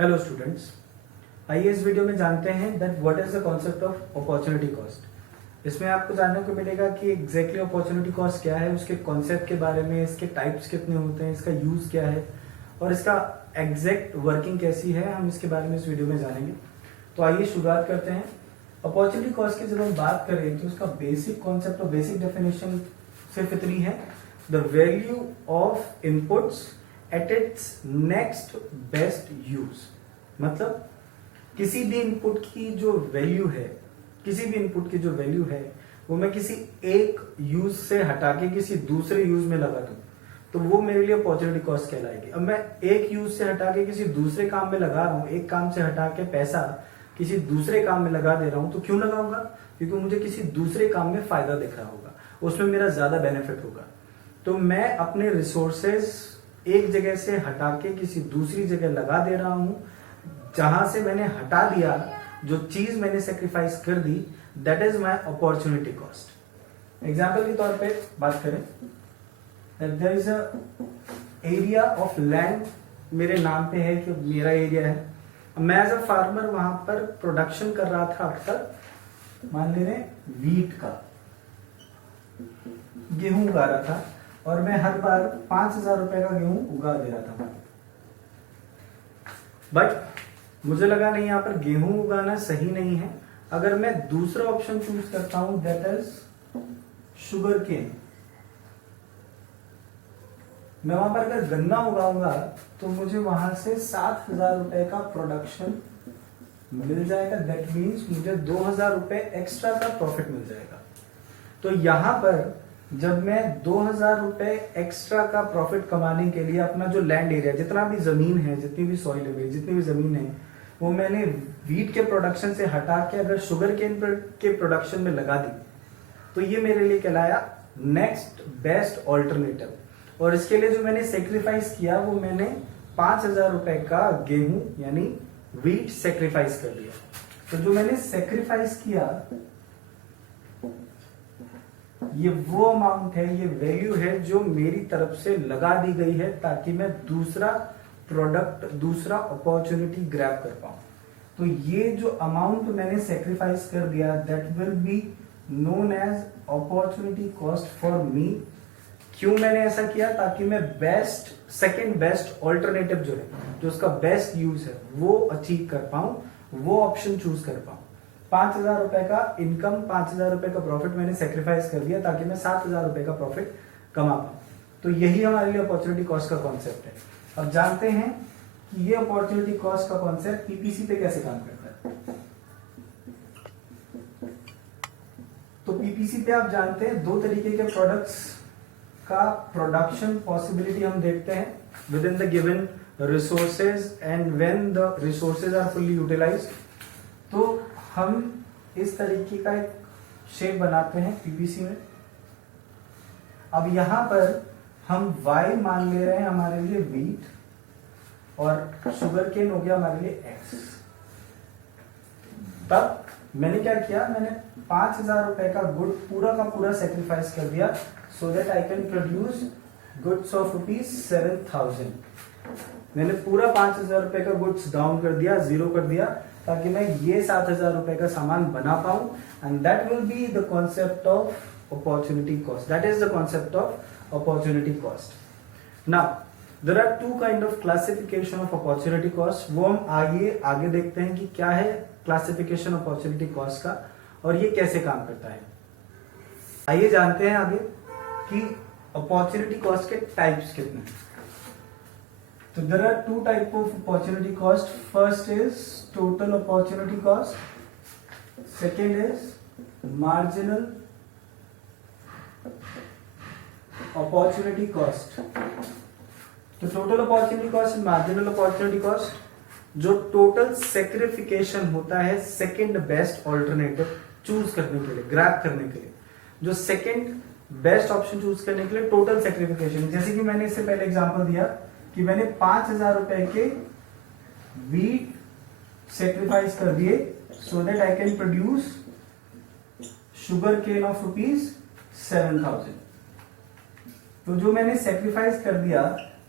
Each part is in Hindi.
हेलो स्टूडेंट्स, आइए इस वीडियो में जानते हैं that what is the concept of opportunity cost. इसमें आपको जानने को मिलेगा कि एग्जैक्टली अपॉर्चुनिटी कॉस्ट क्या है, उसके कॉन्सेप्ट के बारे में, इसके टाइप्स कितने होते हैं, इसका यूज क्या है और इसका एग्जैक्ट वर्किंग कैसी है, हम इसके बारे में इस वीडियो में जानेंगे। तो आइए शुरुआत करते हैं। अपॉर्चुनिटी कॉस्ट की जब हम बात करें तो उसका बेसिक कॉन्सेप्ट और बेसिक डेफिनेशन सिर्फ इतनी है, the value of inputs at its next best use. मतलब किसी भी इनपुट की जो वैल्यू है, किसी भी इनपुट की जो वैल्यू है वो मैं किसी एक यूज से हटा के किसी दूसरे यूज में लगा दूं तो वो मेरे लिए अपॉर्चुनिटी कॉस्ट कहलाएगी। अब मैं एक यूज से हटा के किसी दूसरे काम में लगा रहा हूं, एक काम से हटा के पैसा किसी दूसरे काम में लगा दे रहा हूं, तो क्यों लगाऊंगा? क्योंकि मुझे किसी दूसरे काम में फायदा दिख रहा होगा, उसमें मेरा ज्यादा बेनिफिट होगा। तो मैं अपने रिसोर्सेज एक जगह से हटा के किसी दूसरी जगह लगा दे रहा हूं, जहां से मैंने हटा दिया, जो चीज मैंने सेक्रीफाइस कर दी, that is my opportunity cost. Example के तौर पे बात करें, there is a area of land मेरे नाम पे है कि मेरा एरिया है। मैं एज अ फार्मर वहां पर प्रोडक्शन कर रहा था, अब तक मान ले रहे वीट का, गेहूं उगा रहा था और मैं हर बार 5,000 रुपए का गेहूं उगा दे रहा था। बट मुझे लगा नहीं, यहां पर गेहूं उगाना सही नहीं है। अगर मैं दूसरा ऑप्शन चूज करता हूं दैट इज शुगर केन, मैं वहां पर अगर गन्ना उगाऊंगा तो मुझे वहां से 7,000 रुपए का प्रोडक्शन मिल जाएगा। दैट मीन्स मुझे 2,000 रुपए एक्स्ट्रा का प्रॉफिट मिल जाएगा। तो यहां पर जब मैं 2,000 रुपए एक्स्ट्रा का प्रॉफिट कमाने के लिए अपना जो लैंड एरिया, जितना भी जमीन है, जितनी भी सॉइल है, जितनी भी जमीन है, वो मैंने वीट के प्रोडक्शन से हटा के अगर शुगर केन के प्रोडक्शन में लगा दी, तो ये मेरे लिए कहलाया नेक्स्ट बेस्ट ऑल्टरनेटिव। और इसके लिए जो मैंने सेक्रीफाइस किया वो मैंने 5,000 रुपए का गेहूं यानी वीट सेक्रीफाइस कर दिया। तो जो मैंने सेक्रीफाइस किया ये वो अमाउंट है, ये वैल्यू है जो मेरी तरफ से लगा दी गई है ताकि मैं दूसरा प्रोडक्ट, दूसरा अपॉर्चुनिटी ग्रैब कर पाऊं। तो ये जो अमाउंट मैंने सेक्रीफाइस कर दिया that will be known as opportunity cost for me. क्यों मैंने ऐसा किया? ताकि मैं बेस्ट, सेकेंड बेस्ट ऑल्टरनेटिव जो है, जो उसका बेस्ट यूज है, वो अचीव कर पाऊं, वो ऑप्शन चूज कर पाऊं। 5,000 रुपए का इनकम, 5,000 रुपए का प्रॉफिट मैंने सेक्रीफाइस कर दिया ताकि मैं 7,000 रुपए का प्रॉफिट कमा पाऊं। तो यही हमारे लिए अपॉर्चुनिटी कॉस्ट का कॉन्सेप्ट है। अब जानते हैं कि ये अपॉर्चुनिटी कॉस्ट का कॉन्सेप्ट पीपीसी पे कैसे काम करता है। तो पीपीसी पे आप जानते हैं दो तरीके के प्रोडक्ट्स का प्रोडक्शन पॉसिबिलिटी हम देखते हैं within the given resources and when the resources are fully utilised. तो हम इस तरीके का एक शेप बनाते हैं पीपीसी में। अब यहां पर हम y मान ले रहे हैं हमारे लिए वीट और शुगर केन हो गया हमारे लिए x। तब मैंने क्या किया, मैंने 5,000 रुपए का गुड पूरा का पूरा सेक्रीफाइस कर दिया so that I can produce goods of ₹7,000। मैंने पूरा 5,000 रुपए का गुड्स डाउन कर दिया, जीरो कर दिया, ताकि मैं ये 7,000 रुपए का सामान बना पाऊं। And that will be the concept of opportunity cost. That is the concept of opportunity cost. Now there are two kind of classification of opportunity cost. वो हम आगे देखते हैं कि क्या है क्लासिफिकेशन अपॉर्चुनिटी कॉस्ट का और ये कैसे काम करता है। आइए जानते हैं आगे कि अपॉर्चुनिटी कॉस्ट के टाइप्स कितने हैं। So there are two type of opportunity cost. First is total opportunity cost. Second is marginal opportunity cost. तो total opportunity cost and marginal opportunity cost, जो total sacrification होता है second best alternative चूज करने के लिए, ग्रैब करने के लिए, जो second best option चूज करने के लिए total sacrification। जैसे कि मैंने इससे पहले एग्जांपल दिया कि मैंने 5,000 रुपए के वीट सेक्रीफाइस कर दिए so that I can produce sugar cane of ₹7,000। तो जो मैंने सेक्रीफाइस कर दिया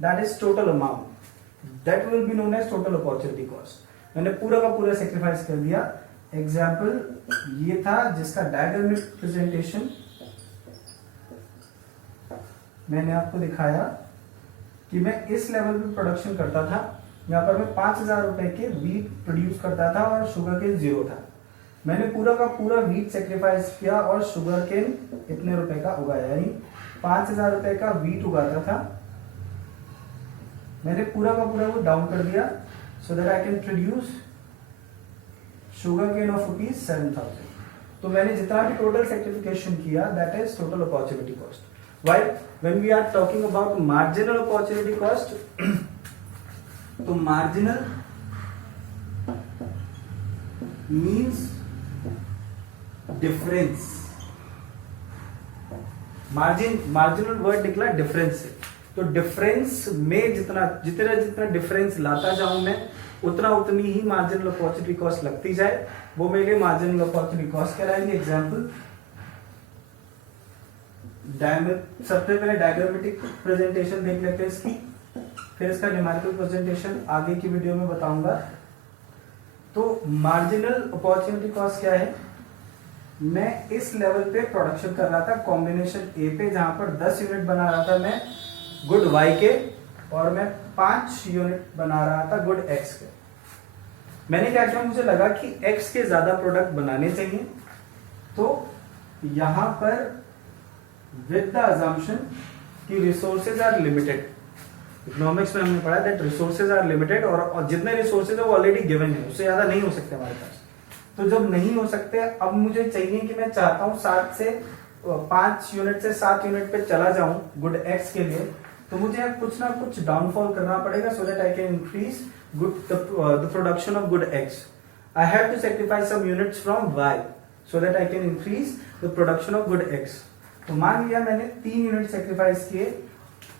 that is total amount. That will be known as total opportunity cost. मैंने पूरा का पूरा सेक्रीफाइस कर दिया। एग्जाम्पल ये था जिसका डायग्रामिक प्रेजेंटेशन मैंने आपको दिखाया कि मैं इस लेवल पे प्रोडक्शन करता था। यहाँ पर मैं 5,000 रुपए के वीट प्रोड्यूस करता था और शुगर केन 0 था। मैंने पूरा का पूरा वीट सेक्रीफाइस किया और शुगर केन इतने रुपए का उगाया, यानी 5,000 रुपए का वीट उगाता था। मैंने पूरा का पूरा वो डाउन कर दिया so that I can produce sugar cane of ₹7,000। तो मैंने जितना भी टोटल सेक्रिफिकेशन किया that is total opportunity cost. Why? When we are talking about marginal opportunity cost, तो marginal means difference। marginal word निकला difference से, तो difference में जितना difference लाता जाऊं मैं उतनी ही marginal opportunity cost लगती जाए, वो मेरे लिए marginal opportunity cost कहलाएंगे। एग्जाम्पल सबसे पहले डायग्रामेटिक प्रेजेंटेशन देख लेते हैं इसकी, फिर इसका न्यूमेरिकल प्रेजेंटेशन आगे की वीडियो में बताऊंगा। तो मार्जिनल अपॉर्चुनिटी कॉस्ट क्या है? मैं इस लेवल पे प्रोडक्शन कर रहा था कॉम्बिनेशन ए पे, जहां पर 10 यूनिट बना रहा था मैं गुड वाई के, और मैं 5 यूनिट बना रहा था गुड एक्स के। मैंने क्या किया, मुझे लगा कि एक्स के ज्यादा प्रोडक्ट बनाने चाहिए, तो यहां पर with the assumption कि resources are limited, इकोनॉमिक्स में हमने पढ़ा दैट resources are limited, और जितने resources है वो ऑलरेडी गिवन है, उससे ज्यादा नहीं हो सकते हमारे पास। तो जब नहीं हो सकते, अब मुझे चाहिए कि मैं चाहता हूँ 5 यूनिट से 7 यूनिट पे चला जाऊं गुड एक्स के लिए, तो मुझे कुछ ना कुछ डाउनफॉल करना पड़ेगा so that I can increase the production of good X. I have to sacrifice some units from Y so that I can increase the production of good X. तो मान लिया मैंने 3 यूनिट सेक्रीफाइस किए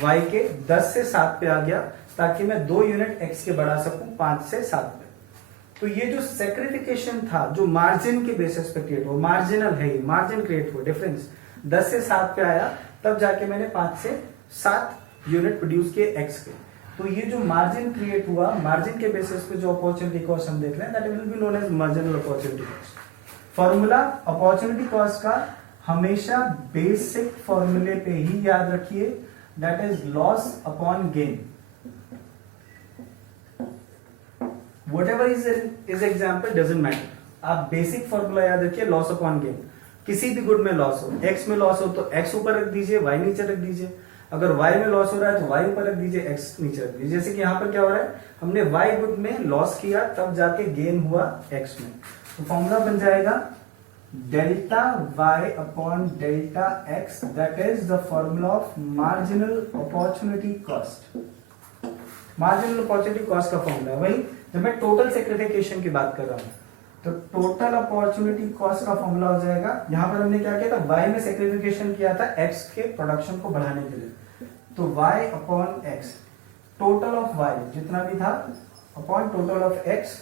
y के, 10 से 7 पे आ गया, ताकि मैं 2 यूनिट x के बढ़ा सकूं 5 से 7 पे। तो ये जो सेक्रिफिकेशन था जो मार्जिन के बेसिस पे क्रिएट हुआ, मार्जिनल है, ये मार्जिन क्रिएट हुआ, डिफरेंस 10 से 7 पे आया, तब जाके मैंने 5 से 7 यूनिट प्रोड्यूस किए x के। तो ये जो मार्जिन क्रिएट हुआ, मार्जिन के बेसिस पे जो अपॉर्चुनिटी कॉस्ट हम देख रहे हैं, that will be known as marginal opportunity cost. Formula opportunity cost का हमेशा बेसिक फॉर्मूले पे ही याद रखिए, that is loss upon gain. Whatever is example doesn't matter, आप बेसिक फॉर्मूला याद रखिए, लॉस अपॉन गेन। किसी भी गुड में लॉस हो, एक्स में लॉस हो तो एक्स ऊपर रख दीजिए, वाई नीचे रख दीजिए। अगर वाई में लॉस हो रहा है तो वाई ऊपर रख दीजिए, एक्स नीचे रख दीजिए। जैसे कि यहाँ पर क्या हो रहा है, हमने वाई गुड में लॉस किया, तब जाके गेन हुआ एक्स में। तो फॉर्मूला बन जाएगा delta y upon delta x, that is the formula of marginal opportunity cost. Marginal opportunity cost का फॉर्मूला वही, जब मैं टोटल सेक्रिफिकेशन की बात कर रहा हूं, तो टोटल अपॉर्चुनिटी कॉस्ट का फॉर्मूला हो जाएगा, यहां पर हमने क्या किया था, y में सेक्रिफिकेशन किया था x के प्रोडक्शन को बढ़ाने के लिए, तो y upon x, total of y जितना भी था अपॉन टोटल ऑफ x,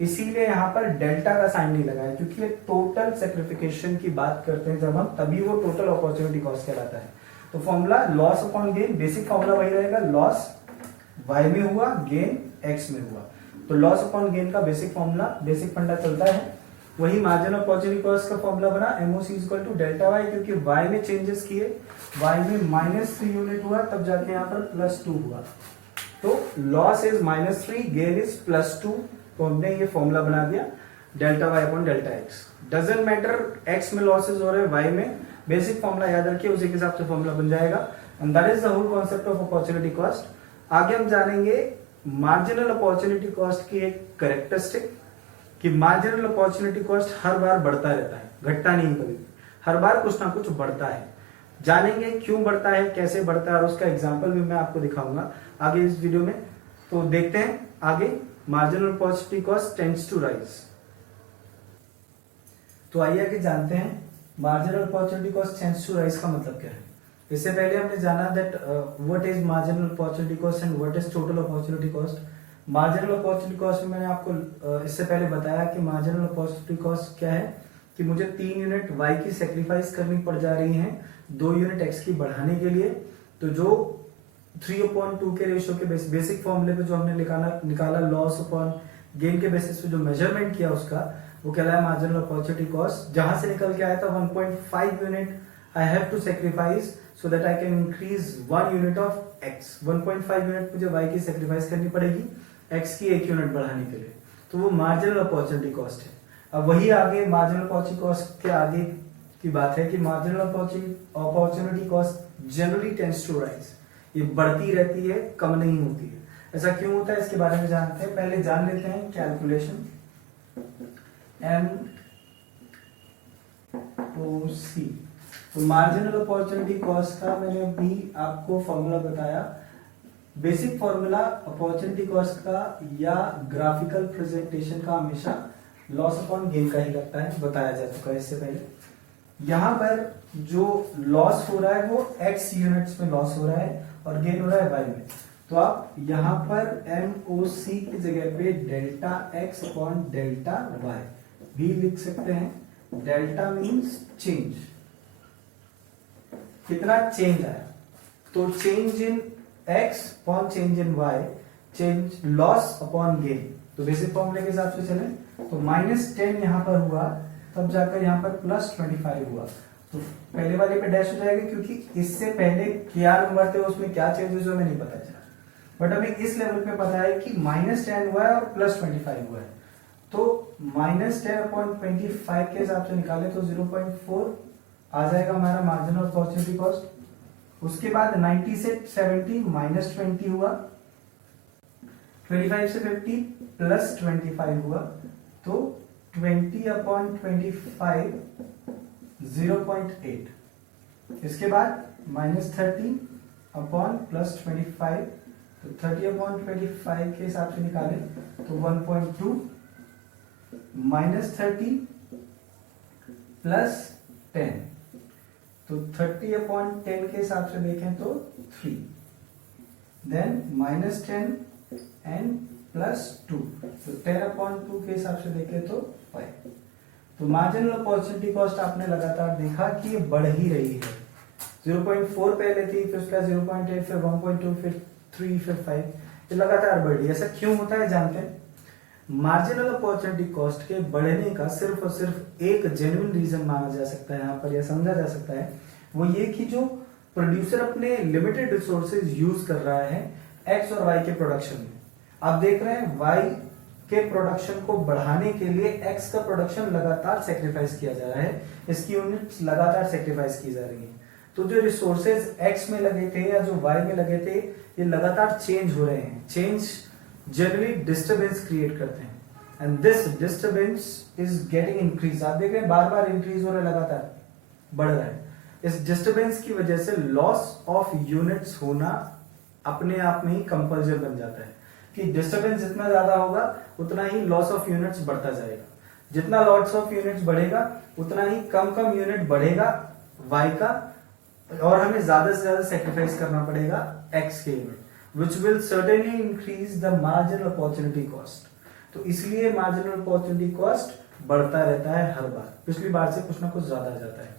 इसीलिए यहां पर डेल्टा का साइन नहीं लगाया, क्योंकि ये टोटल सेक्रिफिकेशन की बात करते हैं जब हम, तभी वो टोटल अपॉर्चुनिटी कॉस्ट कहलाता है। तो formula loss upon gain, basic formula वही रहेगा, लॉस y में हुआ, गेन x में हुआ। तो लॉस अपॉन गेन का बेसिक फॉर्मूला, बेसिक फंडा चलता है, वही मार्जिनल अपॉर्चुनिटी कॉस्ट का फॉर्मूला बना, MOC equal to delta y, क्योंकि y में चेंजेस किए, y में -3 यूनिट हुआ, तब जाके यहाँ पर +2 हुआ। तो लॉस इज -3, गेन इज +2, तो हमने ये फॉर्मूला बना दिया delta y upon delta x। Doesn't matter x में लॉसेस हो रहे हैं, y में, बेसिक फॉर्मूला याद रखिए, उसी के हिसाब से फॉर्मूला बन जाएगा, and that is the whole concept of opportunity cost. आगे हम जानेंगे मार्जिनल अपॉर्चुनिटी कॉस्ट की एक कैरेक्टरिस्टिक, कि मार्जिनल अपॉर्चुनिटी कॉस्ट हर बार बढ़ता रहता है, घटता नहीं कभी, हर बार कुछ ना कुछ बढ़ता है। जानेंगे क्यों बढ़ता है, कैसे बढ़ता है, और उसका एग्जाम्पल भी मैं आपको दिखाऊंगा आगे इस वीडियो में। तो देखते हैं आगे, marginal opportunity cost tends to rise. तो आइए आगे जानते हैं marginal opportunity cost tends to rise का मतलब क्या है। इससे पहले हमने जाना that what is marginal opportunity cost and what is total opportunity cost. Marginal opportunity cost में मैंने आपको इससे पहले बताया कि मार्जिनल अपॉर्चुनिटी कॉस्ट क्या है, कि मुझे 3 यूनिट y की सेक्रीफाइस करनी पड़ जा रही है 2 यूनिट x की बढ़ाने के लिए। तो जो 3/2 के रेशियो के बेसिक फॉर्मूले पे जो हमने निकाला लॉस अपॉन गेन के बेसिस पे जो मेजरमेंट किया उसका, वो कहलाया मार्जिनल अपॉर्चुनिटी कॉस्ट। जहां से निकल के आया था 1.5 unit I have to sacrifice so that I can increase 1 unit of X. 1.5 unit मुझे वाई की सेक्रीफाइस करनी पड़ेगी एक्स की 1 यूनिट बढ़ाने के लिए, तो वो मार्जिनल अपॉर्चुनिटी कॉस्ट है। अब वही आगे मार्जिनल अपॉर्चुनिटी कॉस्ट के आगे की बात है कि marginal opportunity cost generally tends to rise, ये बढ़ती रहती है, कम नहीं होती है। ऐसा क्यों होता है इसके बारे में जानते हैं। पहले जान लेते हैं कैलकुलेशन MOC। तो मार्जिनल अपॉर्चुनिटी कॉस्ट का मैंने अभी आपको फॉर्मूला बताया। बेसिक फॉर्मूला अपॉर्चुनिटी कॉस्ट का या ग्राफिकल प्रेजेंटेशन का हमेशा लॉस अपॉन गेन का ही लगता है, बताया जा चुका है इससे पहले। यहां पर जो लॉस हो रहा है वो x यूनिट्स में लॉस हो रहा है और गेन हो रहा है y में। तो आप यहां पर MOC की जगह पे delta x upon delta y भी लिख सकते हैं। डेल्टा मींस चेंज, कितना चेंज आया, तो change in x upon change in y, change loss upon gain. तो बेसिक फॉर्मूले के हिसाब से चले तो -10 यहां पर हुआ, तब जाकर यहां पर +25 हुआ। तो पहले वाले पे डैश हो जाएगा क्योंकि इससे पहले क्या नंबर थे उसमें क्या चेंजेस हुए हमें नहीं पता चला, बट हमें इस लेवल पे पता है कि -10 हुआ है और +25 हुआ है। तो -10/25 के हिसाब से निकाले तो 0.4 आ जाएगा हमारा मार्जिनल अपॉर्चुनिटी कॉस्ट। उसके बाद 90 से 70 -20 हुआ, 25 से 50 +25 हुआ, तो 20/25 0.8। इसके बाद -30 अपॉन +25, तो 30/25 के हिसाब से निकाले तो 1.2, -30 +10, तो 30/10 के हिसाब से देखें तो 3, देन -10 एंड +2, तो 10/2 के हिसाब से देखें तो 5। तो मार्जिनल अपॉर्चुनिटी कॉस्ट आपने लगातार देखा कि ये बढ़ ही रही है। 0.4 पहले थी, फिर उसका 0.8, फिर 1.2, फिर 3, फिर 5, ये लगातार बढ़ रही है। ऐसा क्यों होता है जानते हैं। मार्जिनल अपॉर्चुनिटी कॉस्ट के बढ़ने का सिर्फ और सिर्फ एक जेन्युइन रीजन माना जा सकता है यहाँ पर, यह समझा जा सकता है, वो ये कि जो प्रोड्यूसर अपने लिमिटेड रिसोर्सेज यूज कर रहा है एक्स और वाई के प्रोडक्शन में। आप देख रहे हैं वाई के प्रोडक्शन को बढ़ाने के लिए एक्स का प्रोडक्शन लगातार सेक्रीफाइस किया जा रहा है, इसकी यूनिट्स लगातार सेक्रीफाइस की जा रही है। तो जो रिसोर्सेज एक्स में लगे थे या जो वाई में लगे थे, ये लगातार चेंज हो रहे हैं। चेंज जनरली डिस्टर्बेंस क्रिएट करते हैं and this disturbance is getting increase. आप देख रहे हैं बार बार इंक्रीज हो रहा है, लगातार बढ़ रहा है। इस डिस्टर्बेंस की वजह से लॉस ऑफ यूनिट्स होना अपने आप में ही कंपल्जन बन जाता है कि डिस्टर्बेंस जितना ज्यादा होगा उतना ही लॉस ऑफ यूनिट्स बढ़ता जाएगा। जितना लॉस ऑफ यूनिट्स बढ़ेगा उतना ही कम कम यूनिट बढ़ेगा वाई का, और हमें ज्यादा से ज्यादा सेक्रीफाइस करना पड़ेगा एक्स के unit, which will certainly increase the marginal opportunity cost। तो इसलिए marginal opportunity cost बढ़ता रहता है हर बार, पिछली बार से कुछ ना कुछ ज्यादा आ जाता है।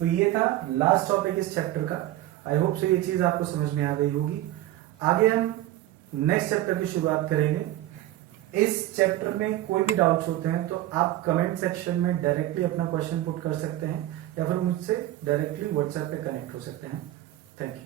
तो ये था लास्ट टॉपिक इस चैप्टर का। आई होप से ये चीज आपको समझ में आ गई होगी। आगे हम नेक्स्ट चैप्टर की शुरुआत करेंगे। इस चैप्टर में कोई भी डाउट्स होते हैं तो आप कमेंट सेक्शन में डायरेक्टली अपना क्वेश्चन पुट कर सकते हैं या फिर मुझसे डायरेक्टली व्हाट्सएप पे कनेक्ट हो सकते हैं। Thank you.